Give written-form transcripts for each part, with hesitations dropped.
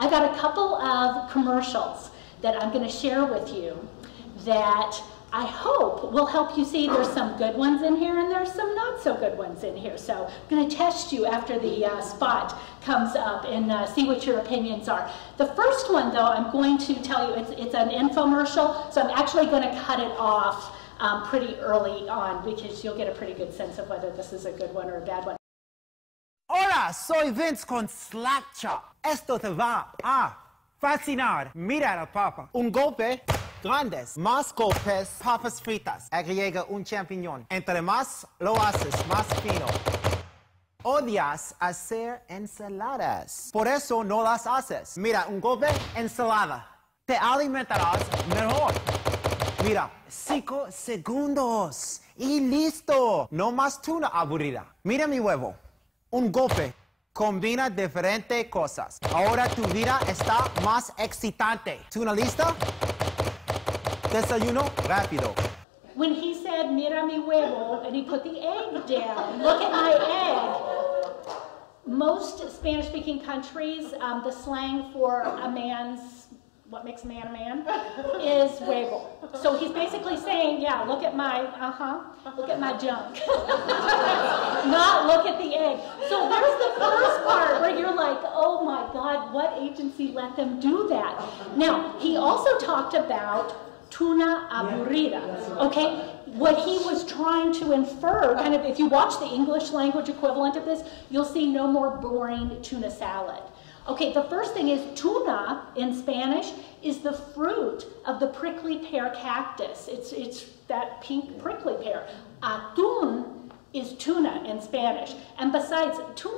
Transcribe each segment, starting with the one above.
I got a couple of commercials that I'm going to share with you that I hope will help you see there's some good ones in here and there's some not so good ones in here. So I'm going to test you after the spot comes up and see what your opinions are. The first one, though, I'm going to tell you it's an infomercial, so I'm actually going to cut it off pretty early on because you'll get a pretty good sense of whether this is a good one or a bad one. Hola, soy Vince con Slapchop. Esto te va a fascinar. Mira la papa. Un golpe. Grandes, más golpes, papas fritas, agrega un champiñón. Entre más lo haces, más fino. Odias hacer ensaladas, por eso no las haces. Mira, un golpe, ensalada. Te alimentarás mejor. Mira, 5 segundos y listo. No más tuna aburrida. Mira mi huevo. Un golpe. Combina diferentes cosas. Ahora tu vida está más excitante. ¿Tuna lista? Desayuno rápido. When he said, mira mi huevo, and he put the egg down, look at my egg. Most Spanish-speaking countries, the slang for a man's, what makes a man, is huevo. So he's basically saying, yeah, look at my, look at my junk. Not look at the egg. So there's the first part where you're like, oh my God, what agency let them do that? Now, he also talked about tuna aburrida, okay? What he was trying to infer, kind of, if you watch the English language equivalent of this, you'll see no more boring tuna salad. Okay, the first thing is tuna in Spanish is the fruit of the prickly pear cactus. It's that pink prickly pear. Atún is tuna in Spanish. And besides, tuna,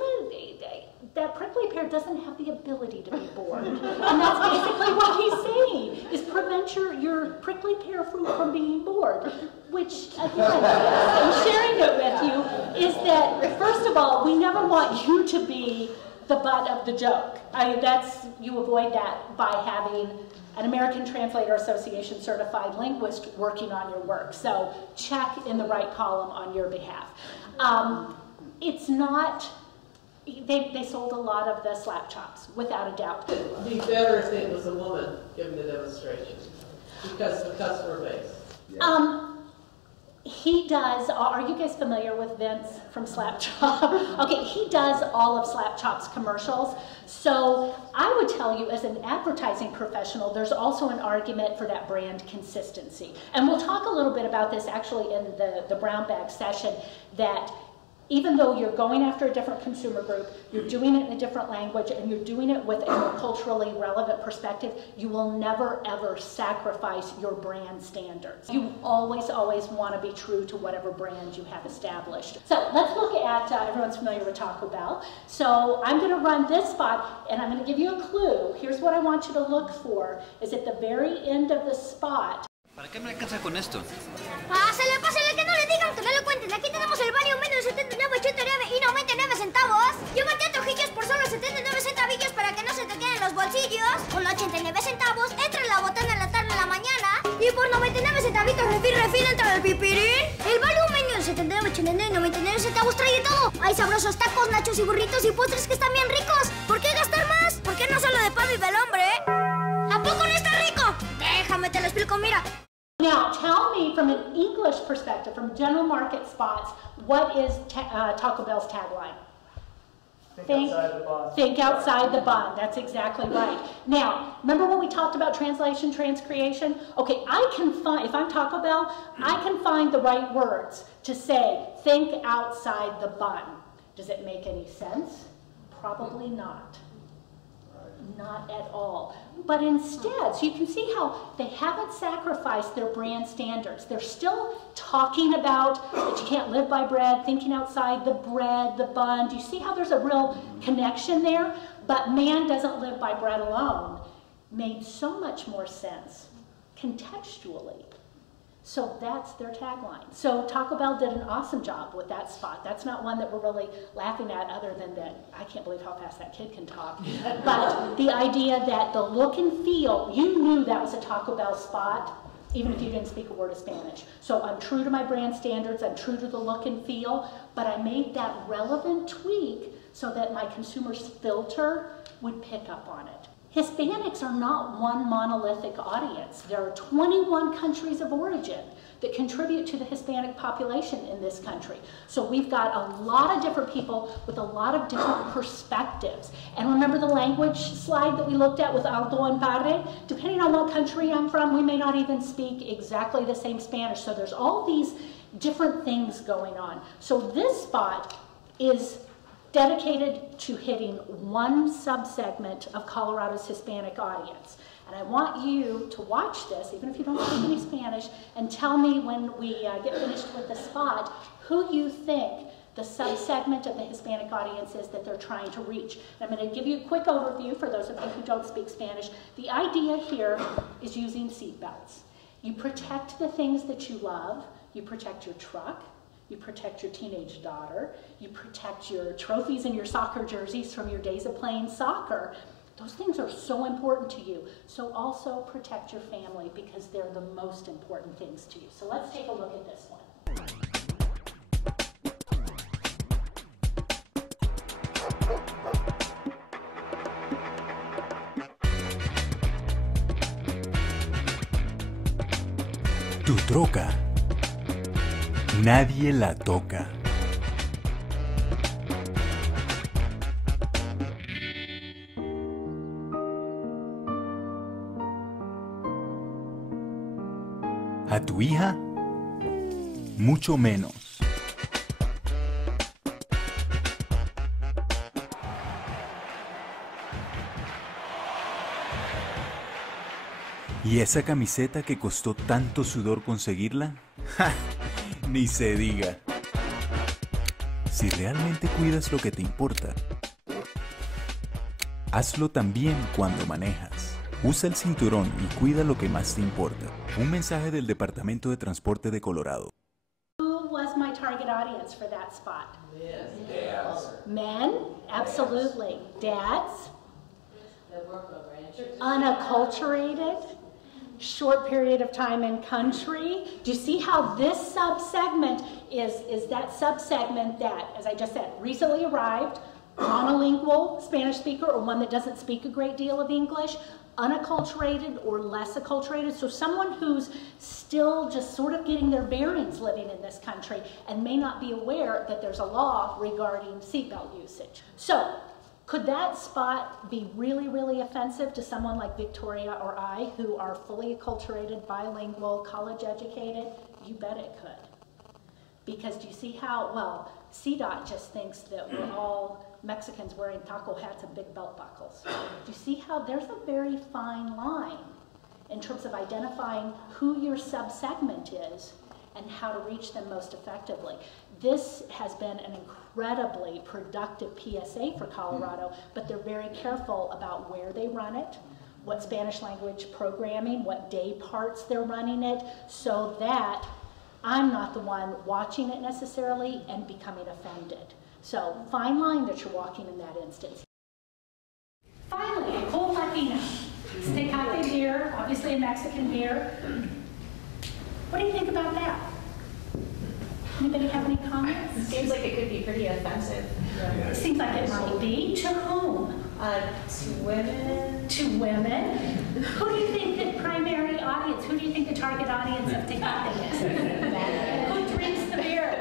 that prickly pear doesn't have the ability to be bored. And that's basically what he's saying, is prevent your prickly pear fruit from being bored. Which, again, I'm sharing it with you, is that, first of all, we never want you to be the butt of the joke. You avoid that by having an American Translator Association certified linguist working on your work. So check in the right column on your behalf. It's not, they sold a lot of the slap chops, without a doubt. It'd be better if it was a woman giving the demonstration, because of the customer base. Yeah. He does, are you guys familiar with Vince from Slap Chop? Okay, he does all of Slap Chop's commercials. So I would tell you, as an advertising professional, there's also an argument for that brand consistency. And we'll talk a little bit about this actually in the brown bag session, that even though you're going after a different consumer group, you're doing it in a different language, and you're doing it with a more culturally relevant perspective, you will never, ever sacrifice your brand standards. You always, always want to be true to whatever brand you have established. So let's look at, everyone's familiar with Taco Bell. So I'm going to run this spot, and I'm going to give you a clue. Here's what I want you to look for, is at the very end of the spot. ¿Para qué me alcanza con esto? Pásale, que no le digan, que no le cuenten. Aquí tenemos el baño menos 79,89 y 99 centavos. Llévate a Trujillos por solo 79 centavillos para que no se te queden los bolsillos. Con 89 centavos, entra en la botana en la tarde en la mañana. Y por 99 centavitos, refil, entra el pipirín. El baño menos 79,89 y 99 centavos trae todo. Hay sabrosos tacos, nachos y burritos y postres que están bien ricos. ¿Por qué gastar más? ¿Por qué no solo de pan vive el hombre? ¿A poco no está rico? Déjame, te lo explico, mira. Now, tell me from an English perspective, from general market spots, what is Taco Bell's tagline? Think outside the bun. Think outside the bun. That's exactly right. Now, remember when we talked about translation, transcreation? Okay, I can find, if I'm Taco Bell, I can find the right words to say, think outside the bun. Does it make any sense? Probably not. Not at all. But instead, so you can see how they haven't sacrificed their brand standards. They're still talking about that you can't live by bread, thinking outside the bread, the bun. Do you see how there's a real connection there? But man doesn't live by bread alone made so much more sense contextually. So that's their tagline. So Taco Bell did an awesome job with that spot. That's not one that we're really laughing at, other than that, I can't believe how fast that kid can talk. But the idea that the look and feel, you knew that was a Taco Bell spot, even if you didn't speak a word of Spanish. So I'm true to my brand standards, I'm true to the look and feel, but I made that relevant tweak so that my consumer's filter would pick up on it. Hispanics are not one monolithic audience. There are 21 countries of origin that contribute to the Hispanic population in this country. So we've got a lot of different people with a lot of different perspectives. And remember the language slide that we looked at with alto and padre? Depending on what country I'm from, we may not even speak exactly the same Spanish. So there's all these different things going on. So this spot is dedicated to hitting one subsegment of Colorado's Hispanic audience. And I want you to watch this, even if you don't speak any Spanish, and tell me when we get finished with the spot, who you think the subsegment of the Hispanic audience is that they're trying to reach. And I'm going to give you a quick overview for those of you who don't speak Spanish. The idea here is using seatbelts. You protect the things that you love. You protect your truck. You protect your teenage daughter. You protect your trophies and your soccer jerseys from your days of playing soccer. Those things are so important to you. So also protect your family because they're the most important things to you. So let's take a look at this one. Tu troca. Nadie la toca. ¿A tu hija? Mucho menos. ¿Y esa camiseta que costó tanto sudor conseguirla? ¡Ja! Ni se diga. Si realmente cuidas lo que te importa, hazlo también cuando manejas. Usa el cinturón y cuida lo que más te importa. Un mensaje del Departamento de Transporte de Colorado. Who was my target audience for that spot? Dads. Men, absolutely. Dads, unacculturated, short period of time in country. Do you see how this subsegment is that subsegment that, as I just said, recently arrived, monolingual Spanish speaker or one that doesn't speak a great deal of English, unacculturated or less acculturated, so someone who's still just sort of getting their bearings living in this country and may not be aware that there's a law regarding seatbelt usage. So, could that spot be really, really offensive to someone like Victoria or I, who are fully acculturated, bilingual, college educated? You bet it could. Because do you see how, well, CDOT just thinks that we're all Mexicans wearing taco hats and big belt buckles. Do you see how there's a very fine line in terms of identifying who your subsegment is and how to reach them most effectively? This has been an incredibly productive PSA for Colorado, but they're very careful about where they run it, what Spanish language programming, what day parts they're running it, so that I'm not the one watching it necessarily and becoming offended. So, fine line that you're walking in that instance. Finally, a cool Latina. Tecate beer, obviously a Mexican beer. What do you think about that? Anybody have any comments? It seems like it could be pretty offensive. It seems like it might be. To whom? To women. To women. Who do you think the primary audience, who do you think the target audience of Tecate is? Who drinks the beer?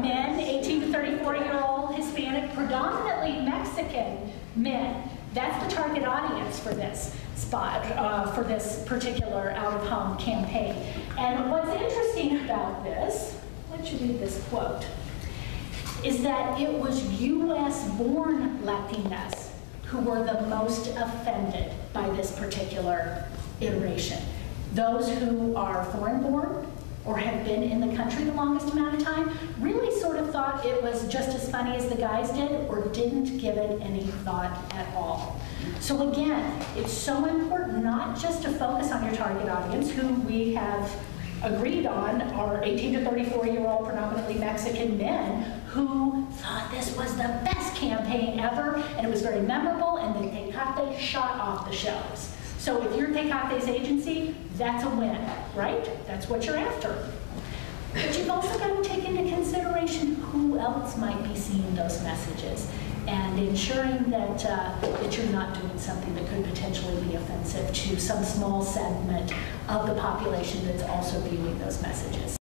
Men, 18 to 34-year-old, Hispanic, predominantly Mexican men. That's the target audience for this spot, for this particular out-of-home campaign. And what's interesting about this, let you read this quote, is that it was U.S.-born Latinas who were the most offended by this particular iteration. Those who are foreign-born or have been in the country the longest amount of time really sort of thought it was just as funny as the guys did or didn't give it any thought at all. So again, it's so important not just to focus on your target audience, who we have agreed on are 18 to 34-year-old predominantly Mexican men who thought this was the best campaign ever and it was very memorable and the Tecate shot off the shelves. So if you're Tecate's agency, that's a win, right? That's what you're after. But you've also got to take into consideration who else might be seeing those messages and ensuring that, that you're not doing something that could potentially be offensive to some small segment of the population that's also viewing those messages.